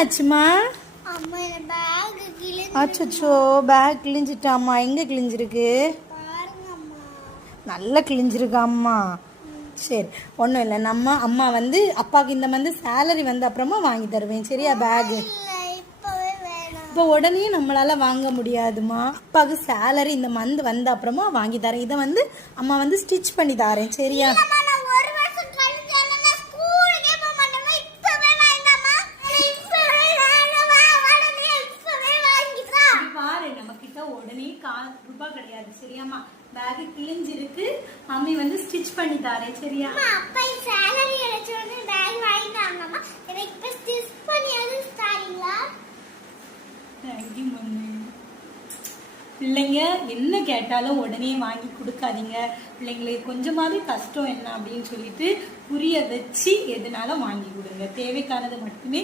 ஆச்சுமா? அச்சோ, பேக் கிழிஞ்சிட்டாம்மா. எங்க கிழிஞ்சிருக்கு? நல்லா கிழிஞ்சிருக்கா அம்மா? சரி, ஒன்றும் இல்லை. நம்ம அம்மா வந்து அப்பாவுக்கு இந்த மந்த் சேலரி வந்து அப்புறமா வாங்கி தருவேன், சரியா? பேகு இப்போ உடனே நம்மளால வாங்க முடியாதுமா. அப்பாவுக்கு சேலரி இந்த மந்த் வந்த அப்புறமா வாங்கி தரேன். இதை வந்து அம்மா வந்து ஸ்டிச் பண்ணி தரேன், சரியா? உடனே ரூபாய் கிடையாது, சரியாமா? பேக் கிழிஞ்சிருக்கு, மம்மி வந்து ஸ்டிச் பண்ணி தரேன், சரியா? அப்பா சேலரி கிடைச்ச உடனே பேக் வாங்கிட்டாங்கம்மா. எனக்கு இப்ப ஸ்டிச் பண்ணியாவது தரீங்களா? Thank you mummy. பிள்ளைங்க என்ன கேட்டாலும் உடனே வாங்கி கொடுக்காதீங்க. பிள்ளைங்களுக்கு கொஞ்சமாவது கஷ்டம் என்ன அப்படின்னு சொல்லிட்டு புரிய வச்சு எதுனாலும் வாங்கி கொடுங்க. தேவைக்கானது மட்டுமே